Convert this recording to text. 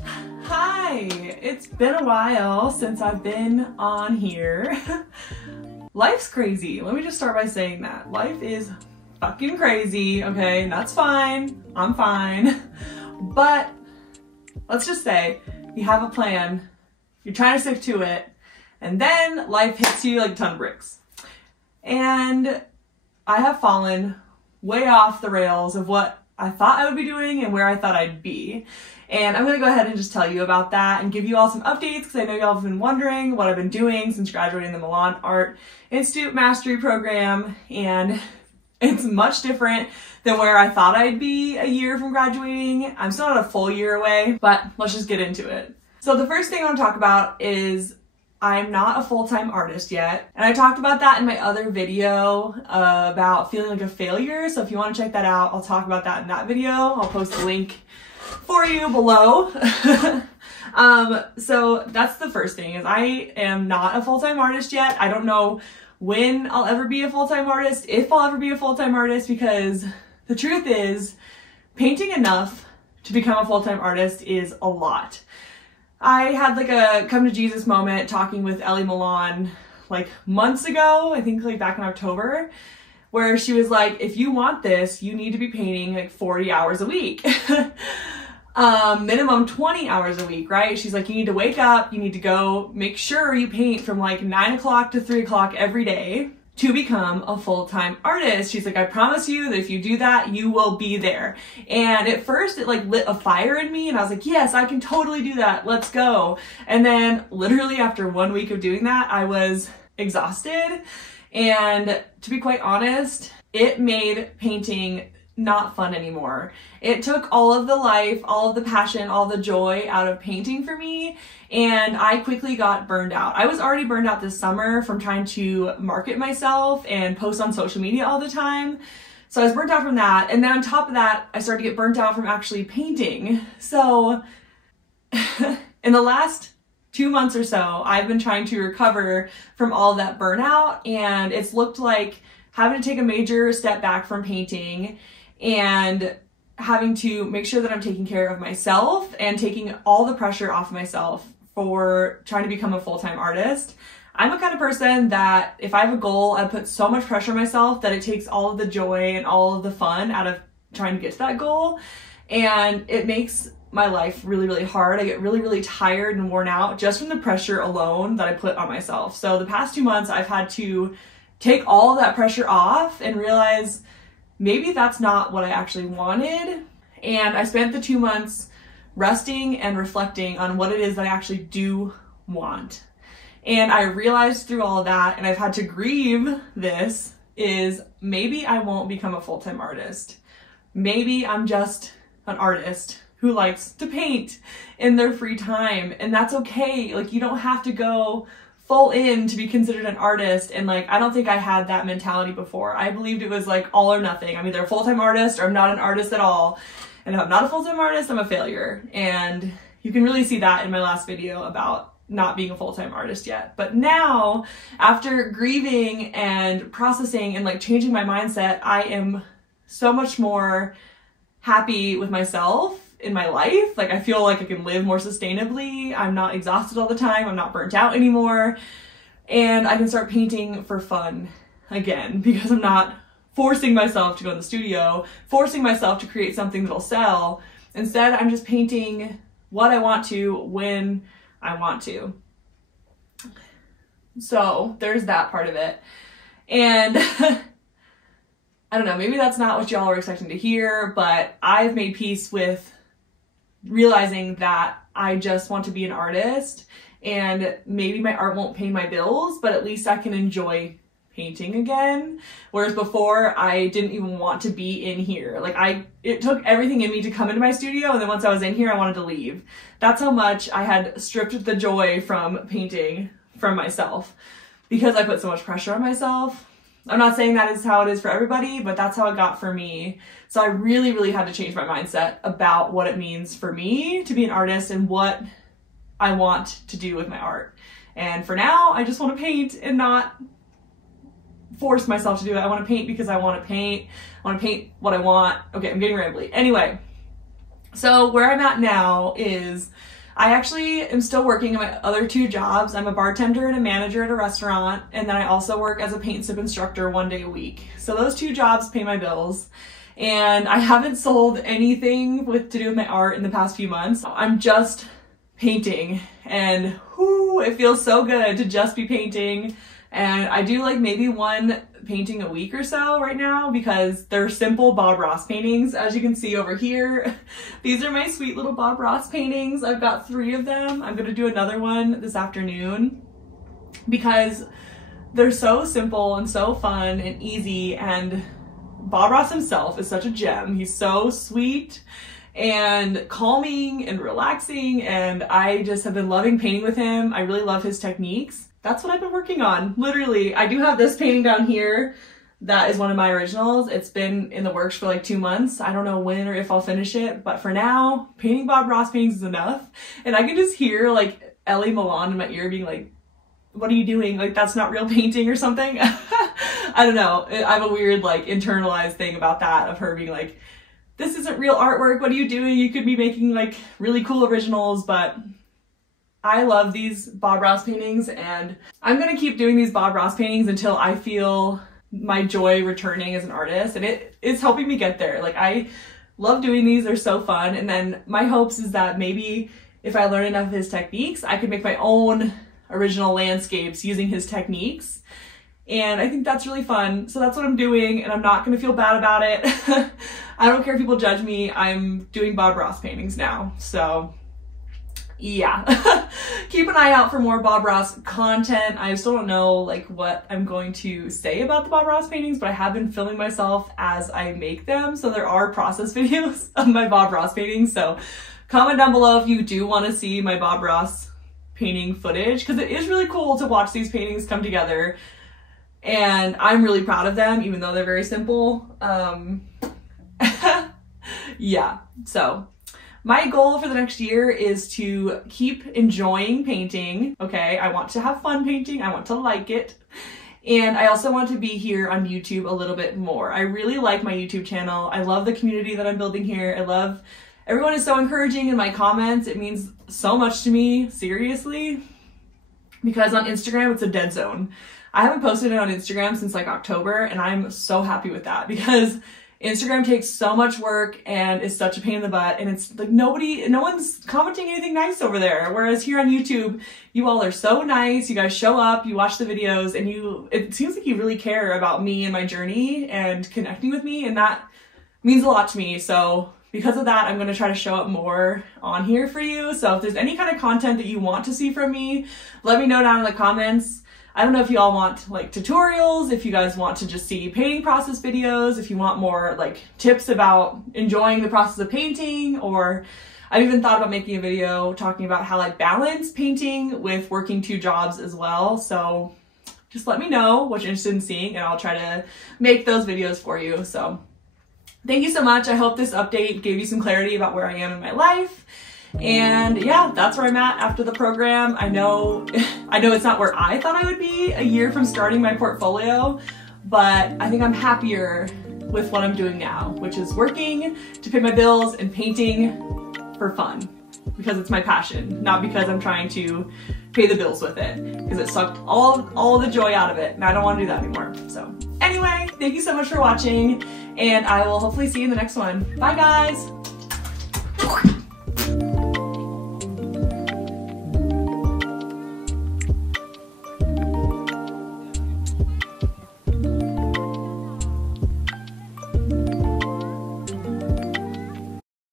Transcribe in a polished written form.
Hi! It's been a while since I've been on here. Life's crazy. Let me just start by saying that. Life is fucking crazy, okay? And that's fine. I'm fine. But let's just say you have a plan, you're trying to stick to it, and then life hits you like a ton of bricks. And I have fallen way off the rails of what I thought I would be doing and where I thought I'd be. And I'm gonna go ahead and just tell you about that and give you all some updates because I know y'all have been wondering what I've been doing since graduating the Milan Art Institute Mastery Program. And it's much different than where I thought I'd be a year from graduating. I'm still not a full year away, but let's just get into it. So the first thing I want to talk about is I'm not a full-time artist yet. And I talked about that in my other video about feeling like a failure. So if you want to check that out, I'll talk about that in that video. I'll post a link for you below. So that's the first thing, is I am not a full-time artist yet. I don't know when I'll ever be a full-time artist, if I'll ever be a full-time artist, because the truth is painting enough to become a full-time artist is a lot. I had like a come to Jesus moment talking with Ellie Milan like months ago, I think like back in October, where she was like, if you want this, you need to be painting like 40 hours a week. Minimum 20 hours a week, right? She's like, you need to wake up, you need to go make sure you paint from like 9 o'clock to 3 o'clock every day to become a full-time artist. She's like, I promise you that if you do that, you will be there. And at first it like lit a fire in me and I was like, yes, I can totally do that. Let's go. And then literally after 1 week of doing that, I was exhausted. And to be quite honest, it made painting not fun anymore. It took all of the life, all of the passion, all the joy out of painting for me, and I quickly got burned out. I was already burned out this summer from trying to market myself and post on social media all the time. So I was burnt out from that, and then on top of that, I started to get burnt out from actually painting. So in the last 2 months or so, I've been trying to recover from all of that burnout, and it's looked like having to take a major step back from painting and having to make sure that I'm taking care of myself and taking all the pressure off myself for trying to become a full-time artist. I'm a kind of person that if I have a goal, I put so much pressure on myself that it takes all of the joy and all of the fun out of trying to get to that goal. And it makes my life really, really hard. I get really, really tired and worn out just from the pressure alone that I put on myself. So the past 2 months, I've had to take all of that pressure off and realize maybe that's not what I actually wanted. And I spent the 2 months resting and reflecting on what it is that I actually do want. And I realized through all of that, and I've had to grieve this, is maybe I won't become a full-time artist. Maybe I'm just an artist who likes to paint in their free time, and that's okay. Like, you don't have to go full in to be considered an artist. And like, I don't think I had that mentality before. I believed it was like all or nothing. I'm either a full-time artist or I'm not an artist at all. And if I'm not a full-time artist, I'm a failure. And you can really see that in my last video about not being a full-time artist yet. But now, after grieving and processing and like changing my mindset, I am so much more happy with myself in my life. Like, I feel like I can live more sustainably. I'm not exhausted all the time. I'm not burnt out anymore. And I can start painting for fun again because I'm not forcing myself to go in the studio, forcing myself to create something that'll sell. Instead, I'm just painting what I want to when I want to. So there's that part of it. And I don't know, maybe that's not what y'all are expecting to hear, but I've made peace with realizing that I just want to be an artist, and maybe my art won't pay my bills, but at least I can enjoy painting again. Whereas before, I didn't even want to be in here. Like, it took everything in me to come into my studio, and then once I was in here, I wanted to leave. That's how much I had stripped the joy from painting from myself because I put so much pressure on myself. I'm not saying that is how it is for everybody, but that's how it got for me. So I really, really had to change my mindset about what it means for me to be an artist and what I want to do with my art. And for now, I just want to paint and not force myself to do it. I want to paint because I want to paint. I want to paint what I want. Okay, I'm getting rambly. Anyway, So where I'm at now is I actually am still working in my other 2 jobs. I'm a bartender and a manager at a restaurant, and then I also work as a paint and sip instructor 1 day a week. So those 2 jobs pay my bills, and I haven't sold anything to do with my art in the past few months. I'm just painting, and whoo, it feels so good to just be painting. And I do like maybe 1 painting a week or so right now because they're simple Bob Ross paintings. As you can see over here, these are my sweet little Bob Ross paintings. I've got 3 of them. I'm gonna do another one this afternoon because they're so simple and so fun and easy, and Bob Ross himself is such a gem. He's so sweet and calming and relaxing, and I just have been loving painting with him. I really love his techniques. That's what I've been working on. Literally, I do have this painting down here that is one of my originals. It's been in the works for like 2 months. I don't know when or if I'll finish it, but for now, painting Bob Ross paintings is enough. And I can just hear like Ellie Milan in my ear being like, what are you doing? Like, that's not real painting or something. I don't know. I have a weird like internalized thing about that, of her being like, this isn't real artwork. What are you doing? You could be making like really cool originals, but I love these Bob Ross paintings, and I'm gonna keep doing these Bob Ross paintings until I feel my joy returning as an artist, and it's helping me get there. Like, I love doing these, they're so fun, and then my hopes is that maybe if I learn enough of his techniques, I could make my own original landscapes using his techniques, and I think that's really fun. So that's what I'm doing, and I'm not gonna feel bad about it. I don't care if people judge me, I'm doing Bob Ross paintings now, so yeah. Keep an eye out for more Bob Ross content. I still don't know like what I'm going to say about the Bob Ross paintings, but I have been filming myself as I make them. So there are process videos of my Bob Ross paintings. So comment down below if you do want to see my Bob Ross painting footage, because it is really cool to watch these paintings come together. And I'm really proud of them, even though they're very simple. Yeah, so my goal for the next year is to keep enjoying painting, okay? I want to have fun painting, I want to like it, and I also want to be here on YouTube a little bit more. I really like my YouTube channel. I love the community that I'm building here. Everyone is so encouraging in my comments. It means so much to me, seriously, because on Instagram, it's a dead zone. I haven't posted it on Instagram since like October, and I'm so happy with that because Instagram takes so much work and is such a pain in the butt, and it's like no one's commenting anything nice over there. Whereas here on YouTube, you all are so nice. You guys show up, you watch the videos, and it seems like you really care about me and my journey and connecting with me, and that means a lot to me. So because of that, I'm going to try to show up more on here for you. So if there's any kind of content that you want to see from me, let me know down in the comments. I don't know if you all want like tutorials, if you guys want to just see painting process videos, if you want more like tips about enjoying the process of painting, or I've even thought about making a video talking about how I balance painting with working 2 jobs as well. So just let me know what you're interested in seeing, and I'll try to make those videos for you. So thank you so much. I hope this update gave you some clarity about where I am in my life. And yeah, that's where I'm at after the program. I know it's not where I thought I would be a year from starting my portfolio, but I think I'm happier with what I'm doing now, which is working to pay my bills and painting for fun, because it's my passion, not because I'm trying to pay the bills with it, because it sucked all the joy out of it, and I don't want to do that anymore. So anyway, thank you so much for watching, and I will hopefully see you in the next one. Bye guys!